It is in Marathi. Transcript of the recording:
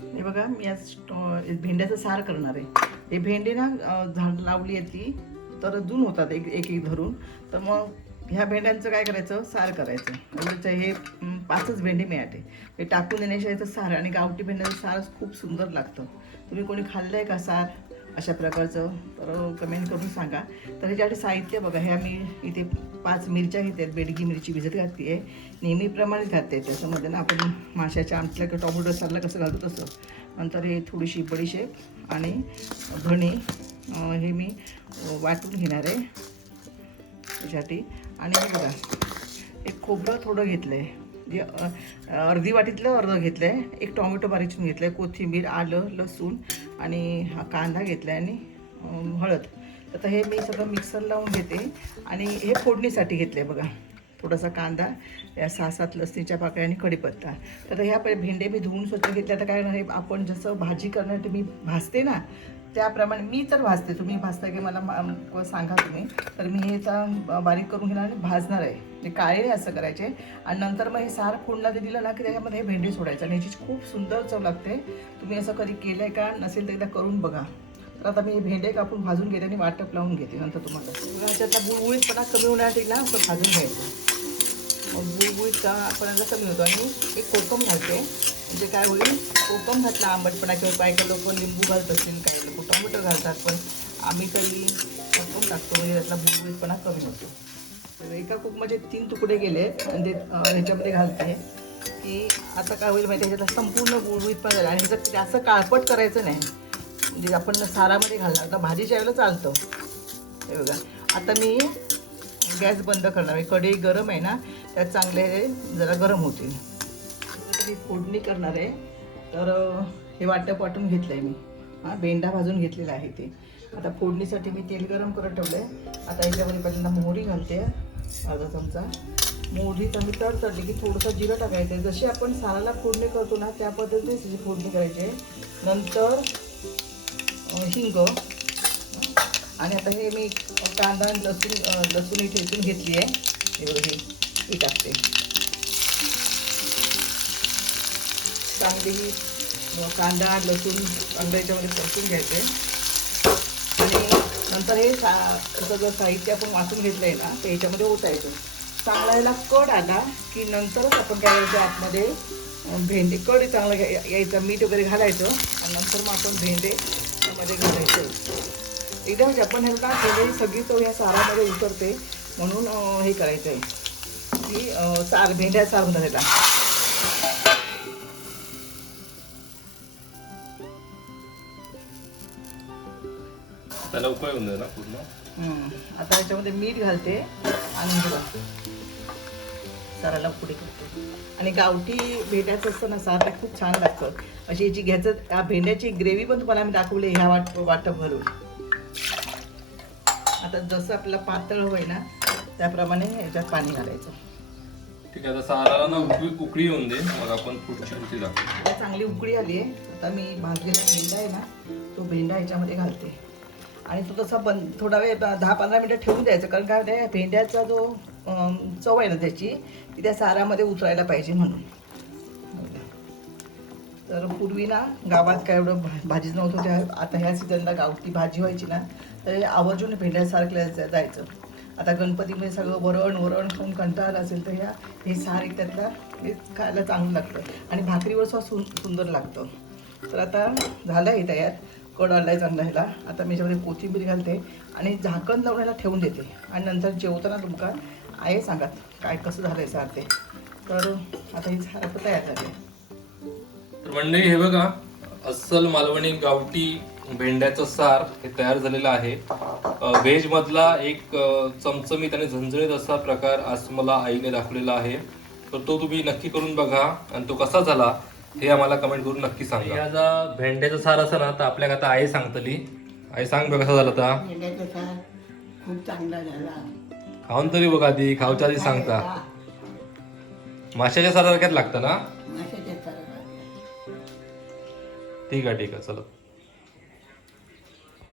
हे बघा मी आज भेंड्याचं सार करणार आहे. हे भेंडी ना झाड लावली आहे ती तर जून होतात एक एक एक धरून. तर मग ह्या भेंड्यांचं काय करायचं? सार करायचं. म्हणजे हे पाचच भेंडी मिळाले. हे टाकून देण्याशिवायचं सार आणि गावठी भेंड्याचं सार खूप सुंदर लागतं. तुम्ही कोणी खाल्लं आहे का सार? अशा प्रकारचं तर कमेंट करून सांगा. तर ह्याच्यासाठी साहित्य बघा ह्या मी इथे पाच मिरच्या घेतात बेडगी मिरची भिजत घातली आहे नेहमीप्रमाणेच घालते त्याच्यामध्ये ना आपण माशाच्या आमटीला किंवा टोमॅटो सारला कसं घालतो तसं. नंतर हे थोडीशी बडीशेप आणि धणे हे मी वाटून घेणार आहे. त्याच्यासाठी. आणि बघा एक खोबरं थोडं घेतलं आहे जे अर्धी वाटीतलं अर्ध घेतलं आहे एक टोमॅटो बारीकून घेतलं आहे कोथिंबीर आलं लसूण आणि हा कांदा घेतला आहे आणि हळद. आता हे मी सगळं मिक्सर लावून घेते आणि हे फोडणीसाठी घेतले बघा. थोडासा कांदा या सहा सात लसणीच्या पाकळ्या आणि कढीपत्ता तर ह्या पहिले भेंडे मी धुवून स्वच्छ घेतले तर काय करणार आपण जसं भाजी करण्यासाठी मी भाजते ना त्याप्रमाणे मी तर भाजते. तुम्ही भाजता की मला सांगा तुम्ही. तर मी हे आता बारीक करून घेणार आणि भाजणार आहे. ते काळे नाही असं करायचे. आणि नंतर मग हे सार फोडला ते दिलं ना की त्याच्यामध्ये हे भेंडी सोडायचं. आणि ह्याची खूप सुंदर चव लागते. तुम्ही असं कधी केलं आहे का नसेल तर एकदा करून बघा. तर आता मी हे भेंडे कापून भाजून घेते आणि वाटप लावून घेते. नंतर तुम्हाला. बघा, ह्याच्यातला बुळबुळीतपणा कमी होण्यासाठी ना असं भाजून घ्यायचं. मग बुळबुळीत आपण कमी होतो. आणि एक कोकम घालते. म्हणजे काय होईल? कोकम घातला आंबटपणा किंवा काय काय लोक लिंबू घालत असतील काय लोक. टोमॅटो घालतात पण आम्ही तरी कोकम टाकतो म्हणजे त्यातला बुळबुळीतपणा कमी होतो. तर एका कोकमाचे तीन तुकडे गेले आणि ते ह्याच्यामध्ये घालते. की आता काय होईल माहिती आहे, ह्याच्यातला संपूर्ण बुळबुळीतपणा झाला. आणि ह्याचं जास्त काळपट करायचं नाही म्हणजे आपण सारामध्ये घालणार तर भाजीच्या वेळेला चालतं. हे बघा. आता मी गॅस बंद करणार आहे. कढई गरम आहे ना त्यात चांगले हे जरा गरम होतील. मी फोडणी करणार आहे. तर हे वाटप वाटून घेतलं आहे मी. हां बेंडा भाजून घेतलेला आहे ते आता फोडणीसाठी मी तेल गरम करत ठेवलं आहे आता याच्यामध्ये पहिल्यांदा मोहरी घालते. अर्धा चमचा. मोहरी तर मी तड की थोडंसं जिरं टाकायचं आहे जशी आपण साराला फोडणी करतो ना त्या पद्धतीने त्याची फोडणी करायची आहे. नंतर हिंग. आणि आता हे मी कांदा लसूण लसूण ही इथून घेतली आहे. हे बघा ही टाकते चांगली कांदा लसूण कांदा याच्यामध्ये परतून घ्यायचे. आणि नंतर हे सा सगळं साहित्य आपण वाचून घेतलं आहे ना ते याच्यामध्ये ओतायचं. चांगला याला कड आला की नंतरच आपण काय करायचं आतमध्ये भेंडे कड चांगला यायचं मीठ वगैरे घालायचं. आणि नंतर मग आपण भेंडे त्यामध्ये घालायचं. एकदम म्हणजे आपण ह्याला केलेली सगळी तो ह्या सारामध्ये उतरते. म्हणून हे करायचं आहे की सार भेंड्या सार म्हणतात त्याला त्याला उपाय होऊन जाईल ना पूर्ण. आता याच्यामध्ये मीठ घालते आणि साराला पुढे करते. आणि गावठी भेंड्याचं असतं ना सार खूप छान लागतं. अशी याची घ्यायचं त्या भेंड्याची ग्रेव्ही पण तुम्हाला आम्ही दाखवली ह्या वाट वाटप भरून. आता जसं आपलं पातळ होईल ना त्याप्रमाणे याच्यात पाणी घालायचं. ठीक आहे आता साराला ना उकळी उकळी येऊन दे. मग आपण पुढची कृती दाखवू. आता चांगली उकळी आली आहे. आता मी भाजलेला भेंडा आहे ना तो भेंडा याच्यामध्ये घालते. आणि तो तसा बंद थोडा वेळ दहा पंधरा मिनटं ठेवून द्यायचं. कारण काय होतं भेंड्याचा जो चव आहे ना त्याची ती त्या सारामध्ये उतरायला पाहिजे म्हणून. तर पूर्वी ना गावात काय एवढं भा- भाजीच नव्हतं. त्या आता ह्या सीझनला गावठी भाजी व्हायची ना तर आवर्जून भेंड्यासारखं जायचं. आता गणपतीमध्ये सगळं वरण वरण खाऊन कंटाळा असेल तर ह्या हे सार त्यातला हे खायला चांगलं लागतं. आणि भाकरीवर सुद्धा सुं सुंदर लागतं. तर आता झालं आहे तयार. कड आलाय चांगला ह्याला. आता मी याच्यामध्ये कोथिंबीर घालते आणि झाकण लावून ह्याला ठेवून देते. आणि नंतर जेवताना तुमका आहे सांगात काय कसं झालं आहे सार ते. तर आता ही झाड आता तयार झाली. तर मंडळी हे बघा अस्सल मालवणी गावठी भेंड्याचं सार हे तयार झालेलं आहे. व्हेज मधला एक चमचमीत आणि झणझणीत असा प्रकार आज मला आईने दाखवलेला आहे. तर तो तुम्ही नक्की करून बघा आणि तो कसा झाला हे आम्हाला कमेंट करून नक्की सांगा. याचा भेंड्याचा सार असा ना तर आपल्याला आता आई सांगतली. आई सांग बघ कसा झाला आता. भेंड्याचा सार खूप चांगला झाला. खाऊन तरी बघा आधी खाऊच्या आधी सांगता. माशाच्या सारासारख्याच लागतं ना? ठीक आहे ठीक आहे चला.